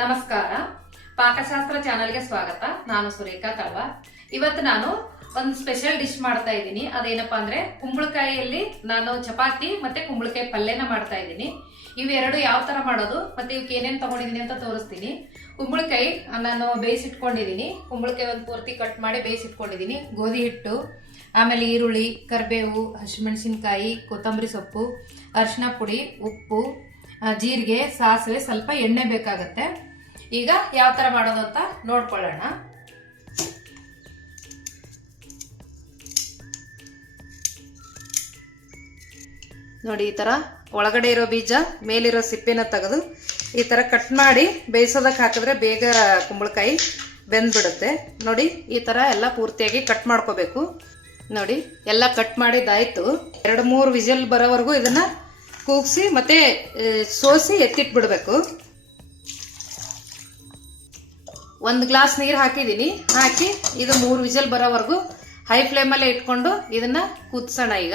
ನಮಸ್ಕಾರ. ಪಾಕಶಾಸ್ತ್ರ ಚಾನೆಲ್ಗೆ ಸ್ವಾಗತ. ನಾನು ಸುರೇಖಾ ತಳವ. ಇವತ್ತು ನಾನು ಒಂದು ಸ್ಪೆಷಲ್ ಡಿಶ್ ಮಾಡ್ತಾ ಇದ್ದೀನಿ. ಅದೇನಪ್ಪಾ ಅಂದ್ರೆ ಕುಂಬಳಕಾಯಿಯಲ್ಲಿ ನಾನು ಚಪಾತಿ ಮತ್ತೆ ಕುಂಬಳಕಾಯಿ ಪಲ್ಯನ ಮಾಡ್ತಾ ಇದ್ದೀನಿ. ಇವೆರಡು ಯಾವ ತರ ಮಾಡೋದು ಮತ್ತೆ ಇವಕ್ಕೆ ಏನೇನು ತಗೊಂಡಿದ್ದೀನಿ ಅಂತ ತೋರಿಸ್ತೀನಿ. ಕುಂಬಳಕಾಯಿ ನಾನು ಬೇಯಿಸಿಟ್ಕೊಂಡಿದ್ದೀನಿ. ಕುಂಬಳಕಾಯಿ ಒಂದು ಪೂರ್ತಿ ಕಟ್ ಮಾಡಿ ಬೇಯಿಸಿಟ್ಕೊಂಡಿದ್ದೀನಿ. ಗೋಧಿ ಹಿಟ್ಟು, ಆಮೇಲೆ ಈರುಳ್ಳಿ, ಕರಿಬೇವು, ಹಸಿಮೆಣಸಿನಕಾಯಿ, ಕೊತ್ತಂಬರಿ ಸೊಪ್ಪು, ಅರಿಶಿನ ಪುಡಿ, ಉಪ್ಪು, ಜೀರಿಗೆ, ಸಾಸಿವೆ, ಸ್ವಲ್ಪ ಎಣ್ಣೆ ಬೇಕಾಗತ್ತೆ. ಈಗ ಯಾವ ತರ ಮಾಡೋದು ಅಂತ ನೋಡ್ಕೊಳ್ಳೋಣ. ನೋಡಿ, ಈ ತರ ಒಳಗಡೆ ಇರೋ ಬೀಜ, ಮೇಲಿರೋ ಸಿಪ್ಪೆನ ತೆಗೆದು ಈ ತರ ಕಟ್ ಮಾಡಿ ಬೇಯಿಸೋದಕ್ಕೆ ಹಾಕಿದ್ರೆ ಬೇಗ ಕುಂಬಳಕಾಯಿ ಬೆಂದ್ಬಿಡುತ್ತೆ. ನೋಡಿ, ಈ ತರ ಎಲ್ಲ ಪೂರ್ತಿಯಾಗಿ ಕಟ್ ಮಾಡ್ಕೋಬೇಕು. ನೋಡಿ, ಎಲ್ಲ ಕಟ್ ಮಾಡಿದ್ದಾಯ್ತು. 2-3 ವಿಜಿಲ್ ಬರೋವರೆಗೂ ಇದನ್ನ ಕೂಗಿಸಿ ಮತ್ತೆ ಸೋಸಿ ಎತ್ತಿಟ್ಬಿಡ್ಬೇಕು. 1 ಗ್ಲಾಸ್ ನೀರು ಹಾಕಿದ್ದೀನಿ. ಹಾಕಿ ಇದು 3 ವಿಜಿಲ್ ಬರೋವರೆಗೂ ಹೈ ಫ್ಲೇಮಲ್ಲೇ ಇಟ್ಕೊಂಡು ಇದನ್ನ ಕುದಿಸೋಣ. ಈಗ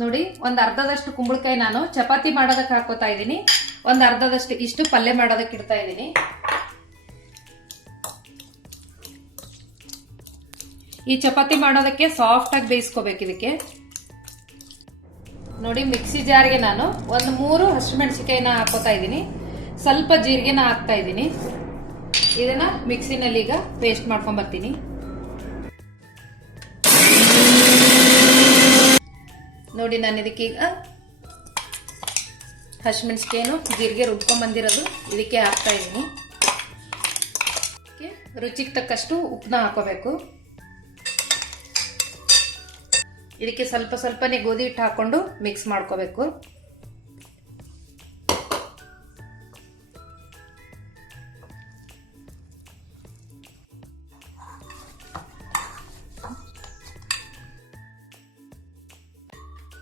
ನೋಡಿ, ಒಂದು ಅರ್ಧದಷ್ಟು ಕುಂಬಳಕಾಯಿ ನಾನು ಚಪಾತಿ ಮಾಡೋದಕ್ಕೆ ಹಾಕೋತಾ ಇದ್ದೀನಿ. ಒಂದು ಅರ್ಧದಷ್ಟು ಇಷ್ಟು ಪಲ್ಯ ಮಾಡೋದಕ್ಕೆ ಇಡ್ತಾ ಇದ್ದೀನಿ. ಈ ಚಪಾತಿ ಮಾಡೋದಕ್ಕೆ ಸಾಫ್ಟ್ ಆಗಿ ಬೇಯಿಸ್ಕೋಬೇಕು. ಇದಕ್ಕೆ ನೋಡಿ, ಮಿಕ್ಸಿ ಜಾರ್ಗೆ ನಾನು 3 ಹಸಿಮೆಣಸಿನಕಾಯಿನ ಹಾಕೋತಾ ಇದ್ದೀನಿ. ಸ್ವಲ್ಪ ಜೀರಿಗೆನ ಹಾಕ್ತಾ ಇದ್ದೀನಿ. ಇದನ್ನ ಮಿಕ್ಸಿನಲ್ಲಿ ಈಗ ಪೇಸ್ಟ್ ಮಾಡ್ಕೊಂಡ್ ಬರ್ತೀನಿ. ನೋಡಿ, ನಾನು ಇದಕ್ಕೀಗ ಹಸಿಮೆಣಸಿನಕಾಯಿನು ಜೀರಿಗೆ ರುಬ್ಕೊಂಡ್ ಬಂದಿರೋದು ಇದಕ್ಕೆ ಹಾಕ್ತಾ ಇದ್ದೀನಿ. ರುಚಿಗೆ ತಕ್ಕಷ್ಟು ಉಪ್ಪನ್ನ ಹಾಕೋಬೇಕು. ಇದಕ್ಕೆ ಸ್ವಲ್ಪ ಸ್ವಲ್ಪನೇ ಗೋಧಿ ಹಿಟ್ಟು ಹಾಕೊಂಡು ಮಿಕ್ಸ್ ಮಾಡ್ಕೋಬೇಕು.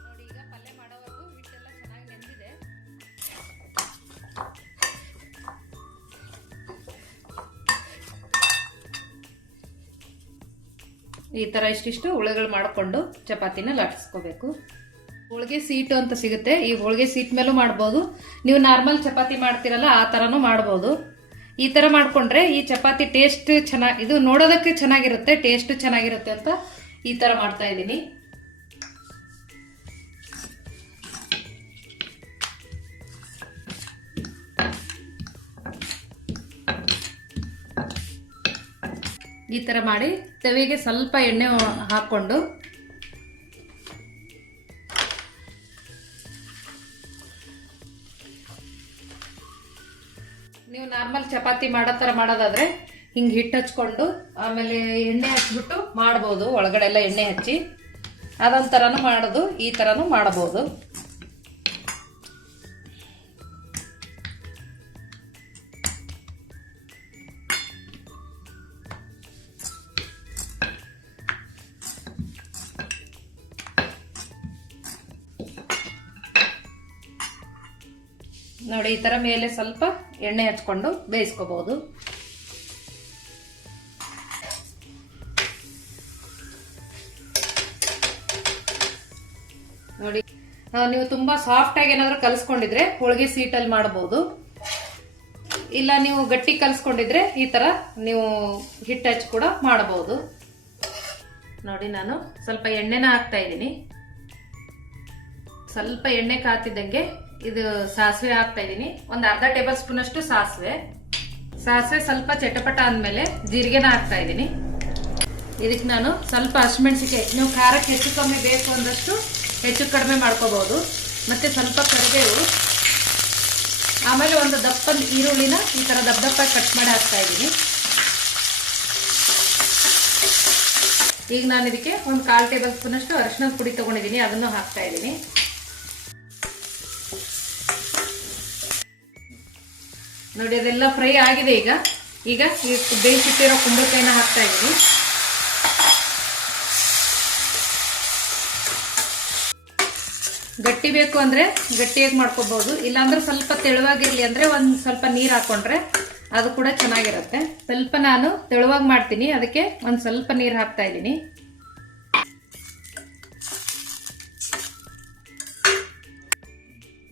ನೋಡಿ, ಈಗ ಪಲ್ಯ ಮಾಡೋವರೆಗೂ ಹಿಟ್ಟೆಲ್ಲ ಚೆನ್ನಾಗಿ ನೆಂದಿದೆ. ಈ ತರ ಇಷ್ಟಿಷ್ಟು ಉಳ್ಳೆಗಳು ಮಾಡಿಕೊಂಡು ಚಪಾತಿನ ಲಟ್ಟಿಸ್ಕೋಬೇಕು. ಹೋಳಿಗೆ ಸೀಟು ಅಂತ ಸಿಗುತ್ತೆ. ಈ ಹೋಳಿಗೆ ಸೀಟ್ ಮೇಲೂ ಮಾಡ್ಬೋದು. ನೀವು ನಾರ್ಮಲ್ ಚಪಾತಿ ಮಾಡ್ತಿರಲ್ಲ ಆ ತರನೂ ಮಾಡ್ಬೋದು. ಈ ತರ ಮಾಡ್ಕೊಂಡ್ರೆ ಈ ಚಪಾತಿ ಟೇಸ್ಟ್ ಚೆನ್ನಾಗಿ, ಇದು ನೋಡೋದಕ್ಕೆ ಚೆನ್ನಾಗಿರುತ್ತೆ, ಟೇಸ್ಟ್ ಚೆನ್ನಾಗಿರುತ್ತೆ ಅಂತ ಈ ತರ ಮಾಡ್ತಾ ಇದ್ದೀನಿ. ಈ ತರ ಮಾಡಿ ತವಿಗೆ ಸ್ವಲ್ಪ ಎಣ್ಣೆ ಹಾಕೊಂಡು ನೀವು ನಾರ್ಮಲ್ ಚಪಾತಿ ಮಾಡೋ ತರ ಮಾಡೋದಾದ್ರೆ ಹಿಂಗ್ ಹಿಟ್ಟು ಹಚ್ಕೊಂಡು ಆಮೇಲೆ ಎಣ್ಣೆ ಹಚ್ಬಿಟ್ಟು ಮಾಡಬಹುದು. ಒಳಗಡೆ ಎಲ್ಲ ಎಣ್ಣೆ ಹಚ್ಚಿ ಅದೊಂಥರನು ಮಾಡೋದು, ಈ ತರನು ಮಾಡಬಹುದು. ನೋಡಿ, ಈ ತರ ಮೇಲೆ ಸ್ವಲ್ಪ ಎಣ್ಣೆ ಹಚ್ಕೊಂಡು ಬೇಯಿಸ್ಕೋಬಹುದು. ನೋಡಿ, ನೀವು ತುಂಬಾ ಸಾಫ್ಟ್ ಆಗಿ ಏನಾದ್ರೂ ಕಲ್ಸ್ಕೊಂಡಿದ್ರೆ ಹೋಳಿಗೆ ಸೀಟಲ್ಲಿ ಮಾಡಬಹುದು. ಇಲ್ಲ ನೀವು ಗಟ್ಟಿ ಕಲ್ಸ್ಕೊಂಡಿದ್ರೆ ಈ ತರ ನೀವು ಹಿಟ್ಟು ಹಚ್ಚಿ ಕೂಡ ಮಾಡಬಹುದು. ನೋಡಿ, ನಾನು ಸ್ವಲ್ಪ ಎಣ್ಣೆನ ಹಾಕ್ತಾ ಇದ್ದೀನಿ. ಸ್ವಲ್ಪ ಎಣ್ಣೆ ಕಾತಿದ್ದಂಗೆ ಇದು ಸಾಸಿವೆ ಹಾಕ್ತಾ ಇದ್ದೀನಿ. ಒಂದು ಅರ್ಧ ಟೇಬಲ್ ಸ್ಪೂನ್ ಅಷ್ಟು ಸಾಸಿವೆ ಸ್ವಲ್ಪ ಚಟಪಟ ಅಂದ್ಮೇಲೆ ಜೀರಿಗೆನ ಹಾಕ್ತಾ ಇದ್ದೀನಿ. ಇದಕ್ಕೆ ನಾನು ಸ್ವಲ್ಪ ಹಸಿಮೆಣಸಿನಕಾಯಿ, ನೀವು ಖಾರಕ್ಕೆ ಹೆಚ್ಚು ಕಮ್ಮಿ ಬೇಕು ಅಂದಷ್ಟು ಹೆಚ್ಚು ಕಡಿಮೆ ಮಾಡ್ಕೋಬಹುದು. ಮತ್ತೆ ಸ್ವಲ್ಪ ಕರಿಬೇವು, ಆಮೇಲೆ ಒಂದು ದಪ್ಪ ಈರುಳ್ಳಿನ ಈ ತರ ದಪ್ಪ ಕಟ್ ಮಾಡಿ ಹಾಕ್ತಾ ಇದ್ದೀನಿ. ಈಗ ನಾನು ಇದಕ್ಕೆ ಒಂದು 1/4 ಟೇಬಲ್ ಸ್ಪೂನ್ ಅಷ್ಟು ಅರಿಶಿನದ ಪುಡಿ ತಗೊಂಡಿದ್ದೀನಿ, ಅದನ್ನು ಹಾಕ್ತಾ ಇದ್ದೀನಿ. ನೋಡಿ, ಅದೆಲ್ಲ ಫ್ರೈ ಆಗಿದೆ. ಈಗ ಬೇಯಿಸಿಟ್ಟಿರೋ ಕುಂಬಳಕಾಯಿನ ಹಾಕ್ತಾ ಇದ್ದೀನಿ. ಗಟ್ಟಿ ಬೇಕು ಅಂದ್ರೆ ಗಟ್ಟಿಯಾಗಿ ಮಾಡ್ಕೋಬಹುದು. ಇಲ್ಲಾಂದ್ರೆ ಸ್ವಲ್ಪ ತೆಳುವಾಗಿರ್ಲಿ ಅಂದ್ರೆ ಒಂದ್ ಸ್ವಲ್ಪ ನೀರ್ ಹಾಕೊಂಡ್ರೆ ಅದು ಕೂಡ ಚೆನ್ನಾಗಿರುತ್ತೆ. ಸ್ವಲ್ಪ ನಾನು ತೆಳುವಾಗಿ ಮಾಡ್ತೀನಿ, ಅದಕ್ಕೆ ಒಂದ್ ಸ್ವಲ್ಪ ನೀರ್ ಹಾಕ್ತಾ ಇದ್ದೀನಿ.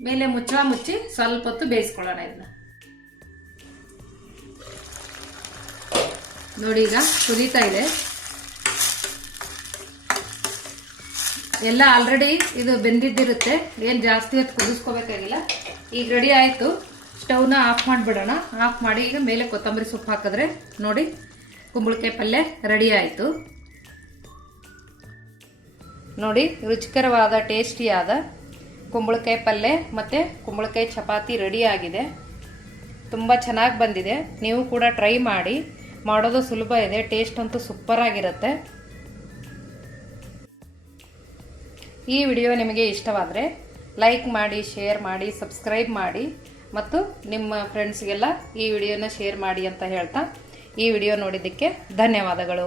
ಮೇಲೆ ಮುಚ್ಚಳ ಮುಚ್ಚಿ ಸ್ವಲ್ಪ ಹೊತ್ತು ಬೇಯಿಸ್ಕೊಳ್ಳೋಣ. ಇದನ್ನ ನೋಡಿ, ಈಗ ಕುದೀತಾ ಇದೆ. ಎಲ್ಲ ಆಲ್ರೆಡಿ ಇದು ಬೆಂದಿದ್ದಿರುತ್ತೆ, ಏನು ಜಾಸ್ತಿ ಹೊತ್ತು ಕುದಿಸ್ಕೋಬೇಕಾಗಿಲ್ಲ. ಈಗ ರೆಡಿ ಆಯಿತು. ಸ್ಟವ್ನ ಆಫ್ ಮಾಡಿಬಿಡೋಣ. ಆಫ್ ಮಾಡಿ ಈಗ ಮೇಲೆ ಕೊತ್ತಂಬರಿ ಸೊಪ್ಪು ಹಾಕಿದ್ರೆ ನೋಡಿ ಕುಂಬಳಕಾಯಿ ಪಲ್ಯ ರೆಡಿ ಆಯಿತು. ನೋಡಿ, ರುಚಿಕರವಾದ ಟೇಸ್ಟಿಯಾದ ಕುಂಬಳಕಾಯಿ ಪಲ್ಯ ಮತ್ತು ಕುಂಬಳಕಾಯಿ ಚಪಾತಿ ರೆಡಿ ಆಗಿದೆ. ತುಂಬ ಚೆನ್ನಾಗಿ ಬಂದಿದೆ. ನೀವು ಕೂಡ ಟ್ರೈ ಮಾಡಿ. ಮಾಡೋದು ಸುಲಭ ಇದೆ, ಟೇಸ್ಟ್ ಅಂತೂ ಸೂಪರ್ ಆಗಿರುತ್ತೆ. ಈ ವಿಡಿಯೋ ನಿಮಗೆ ಇಷ್ಟವಾದರೆ ಲೈಕ್ ಮಾಡಿ, ಶೇರ್ ಮಾಡಿ, ಸಬ್ಸ್ಕ್ರೈಬ್ ಮಾಡಿ ಮತ್ತು ನಿಮ್ಮ ಫ್ರೆಂಡ್ಸ್ಗೆಲ್ಲ ಈ ವಿಡಿಯೋನ ಶೇರ್ ಮಾಡಿ ಅಂತ ಹೇಳ್ತಾ ಈ ವಿಡಿಯೋ ನೋಡಿದ್ದಕ್ಕೆ ಧನ್ಯವಾದಗಳು.